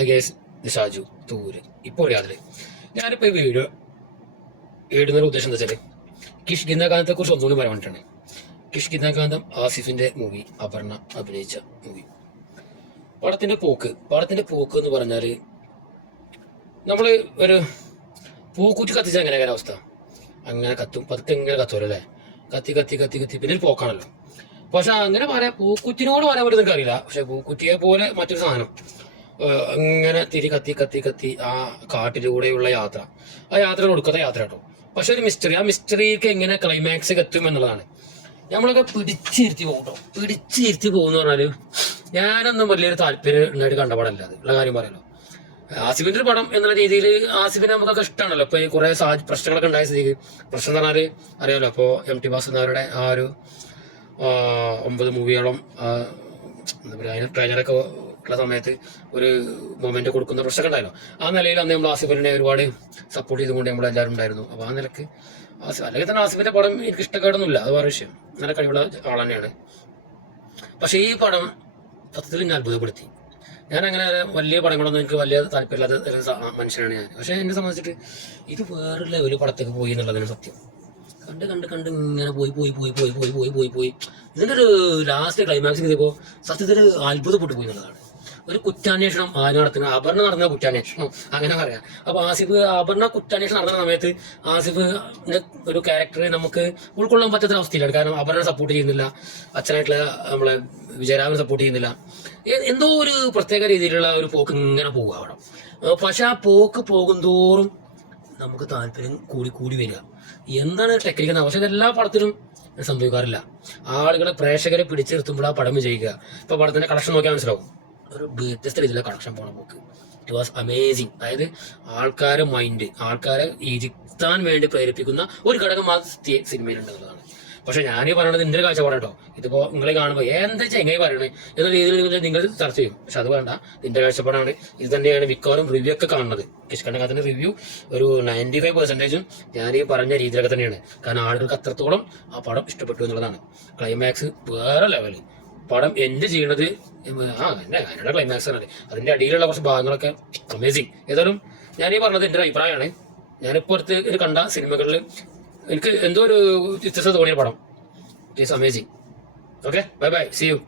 I guys Shaju തൂര് ഇപ്പോൾ അറിയാതില്ലേ. ഞാനിപ്പോൾ ഈ വീഡിയോ ഇടുന്നൊരു ഉദ്ദേശം എന്താ വെച്ചാൽ കിഷ്കിന്ദകാന്തത്തെ കുറിച്ച് ഒന്നുകൂടി പറയാൻ വേണ്ടിയിട്ടാണ്. കിഷ്കിന്ദകാന്തം ആസിഫിന്റെ മൂവി, അപർണ അഭിനയിച്ച മൂവി. പടത്തിന്റെ പോക്ക് എന്ന് പറഞ്ഞാല് നമ്മള് ഒരു പൂക്കുറ്റി കത്തിച്ച എങ്ങനെ അവസ്ഥ, അങ്ങനെ കത്തും പതുക്കെ ഇങ്ങനെ കത്തുമല്ലോ അല്ലേ, കത്തി കത്തി കത്തി കത്തി പിന്നെ ഒരു പോക്കാണല്ലോ. പക്ഷെ അങ്ങനെ പറയാം, പൂക്കുറ്റിനോട് പറയാൻ പറ്റും നിങ്ങൾക്ക് അറിയില്ല. പക്ഷെ പൂക്കുറ്റിയെ പോലെ മറ്റൊരു സാധനം ഇങ്ങനെ തിരി കത്തി കത്തി കത്തി ആ കാട്ടിലൂടെയുള്ള യാത്ര, ആ യാത്ര കൊടുക്കാത്ത യാത്ര കേട്ടോ. പക്ഷെ ഒരു മിസ്റ്ററി, ആ മിസ്റ്ററിക്ക് എങ്ങനെ ക്ലൈമാക്സ് എത്തും എന്നുള്ളതാണ്. നമ്മളൊക്കെ പിടിച്ചിരുത്തി പോകും കേട്ടോ. പിടിച്ചിരുത്തി പോകുന്ന പറഞ്ഞാല് ഞാനൊന്നും വലിയൊരു താല്പര്യം ഉണ്ടായിട്ട് കണ്ട പടമല്ല അത്, ഉള്ള കാര്യം പറയാലോ. ആസിഫിന്റെ ഒരു പടം എന്നുള്ള രീതിയിൽ ആസിഫിനെ നമുക്കൊക്കെ ഇഷ്ടമാണല്ലോ. ഇപ്പൊ ഈ കുറെ പ്രശ്നങ്ങളൊക്കെ ഉണ്ടായ സ്ഥിതിക്ക്, പ്രശ്നം എന്ന് പറഞ്ഞാല് അറിയാലോ, അപ്പോൾ MT വാസുദേവരുടെ ആ ഒരു 9 മൂവിയോളം എന്താ പറയുക, അതിന് ട്രെയിലറൊക്കെ ഉള്ള സമയത്ത് ഒരു മൊമെന്റ് കൊടുക്കുന്ന പ്രശ്നമൊക്കെ ഉണ്ടായല്ലോ. ആ നിലയിൽ അന്ന് നമ്മൾ ആസിഫിനെ ഒരുപാട് സപ്പോർട്ട് ചെയ്തുകൊണ്ട് നമ്മളെല്ലാവരും ഉണ്ടായിരുന്നു. അപ്പോൾ ആ നിലക്ക് അല്ലെങ്കിൽ തന്നെ ആസിഫിന്റെ പടം എനിക്ക് ഇഷ്ടക്കേടൊന്നുമില്ല, അത് വേറെ വിഷയം, നല്ല കഴിവുള്ള ആൾ തന്നെയാണ്. പക്ഷെ ഈ പടം സത്യത്തിൽ എന്നെ അത്ഭുതപ്പെടുത്തി. ഞാൻ അങ്ങനെ വലിയ പടങ്ങളൊന്നും എനിക്ക് വലിയ താല്പര്യമില്ലാത്ത ഒരു മനുഷ്യനാണ് ഞാൻ. പക്ഷെ എന്നെ സംബന്ധിച്ചിട്ട് ഇത് വേറെ ലെവല് പടത്തേക്ക് പോയി എന്നുള്ളതാണ് സത്യം. കണ്ട് കണ്ട് കണ്ട് ഇങ്ങനെ പോയി ഇതിന്റെ ഒരു ലാസ്റ്റ് ക്ലൈമാക്സ് ചെയ്തപ്പോൾ സത്യത്തിൽ അത്ഭുതപ്പെട്ടു പോയി എന്നുള്ളതാണ്. ഒരു കുറ്റാന്വേഷണം ആര് നടത്തുന്ന, അപർണ നടന്ന കുറ്റാന്വേഷണം അങ്ങനെ പറയാം. അപ്പൊ ആസിഫ് അപർണ കുറ്റാന്വേഷണം നടത്തുന്ന സമയത്ത് ആസിഫ് ഒരു ക്യാരക്ടറെ നമുക്ക് ഉൾക്കൊള്ളാൻ പറ്റാത്ത അവസ്ഥയിലാണ്. കാരണം അപർണ സപ്പോർട്ട് ചെയ്യുന്നില്ല, അച്ഛനായിട്ടുള്ള നമ്മളെ വിജയരാമനെ സപ്പോർട്ട് ചെയ്യുന്നില്ല. എന്തോ ഒരു പ്രത്യേക രീതിയിലുള്ള ഒരു പോക്ക് ഇങ്ങനെ പോവുകയാണ്. പക്ഷെ ആ പോക്ക് പോകും തോറും നമുക്ക് താല്പര്യം കൂടി വരിക. എന്താണ് ടെക്നിക്ക്, പക്ഷെ ഇതെല്ലാ പടത്തിലും സംഭവിക്കാറില്ല. ആളുകളെ പ്രേക്ഷകരെ പിടിച്ചിരുത്തുമ്പോൾ ആ പടം വിജയിക്കുക. ഇപ്പൊ പടത്തിന്റെ കളക്ഷൻ നോക്കിയാൽ മനസ്സിലാവും, ഒരു വ്യത്യസ്ത രീതിയിലുള്ള കളക്ഷൻ പോണ പോക്ക്. It was amazing. അതായത് ആൾക്കാരെ ഇരുത്താൻ വേണ്ടി പ്രേരിപ്പിക്കുന്ന ഒരു ഘടകം ആ സിനിമയിലുണ്ടെന്നുള്ളതാണ്. പക്ഷെ ഞാനീ പറയണത് എൻ്റെ ഒരു കാഴ്ചപ്പാട് കേട്ടോ. ഇതിപ്പോ നിങ്ങളെ കാണുമ്പോൾ എന്താ വെച്ചാൽ എങ്ങനെ പറയണേ എന്ന രീതിയിൽ നിങ്ങൾ ചർച്ച ചെയ്യും. പക്ഷെ അത് വേണ്ട, ഇതിന്റെ കാഴ്ചപ്പാടാണ്. ഇത് തന്നെയാണ് മിക്കവാറും റിവ്യൂ ഒക്കെ കാണുന്നത്. കിഷ്കിന്ദകാന്തത്തിന്റെ റിവ്യൂ ഒരു 95% ഞാൻ ഈ പറഞ്ഞ രീതിയിലൊക്കെ തന്നെയാണ്. കാരണം ആളുകൾക്ക് അത്രത്തോളം ആ പടം ഇഷ്ടപ്പെട്ടു എന്നുള്ളതാണ്. ക്ലൈമാക്സ് വേറെ ലെവല്. പടം എൻഡ് ചെയ്യണത് അതിനുള്ള ക്ലൈമാക്സ് ആണ്. അതിന്റെ അടിയിലുള്ള കുറച്ച് ഭാഗങ്ങളൊക്കെ അമേസിങ്. ഏതായാലും ഞാൻ ഈ പറഞ്ഞത് എൻ്റെ ഒരു അഭിപ്രായമാണ്. ഞാനിപ്പോൾ അടുത്ത് കണ്ട സിനിമകളിൽ എനിക്ക് എന്തോ ഒരു വ്യത്യസ്തത തോന്നിയ പടം. It is amazing. Okay, bye bye, see U.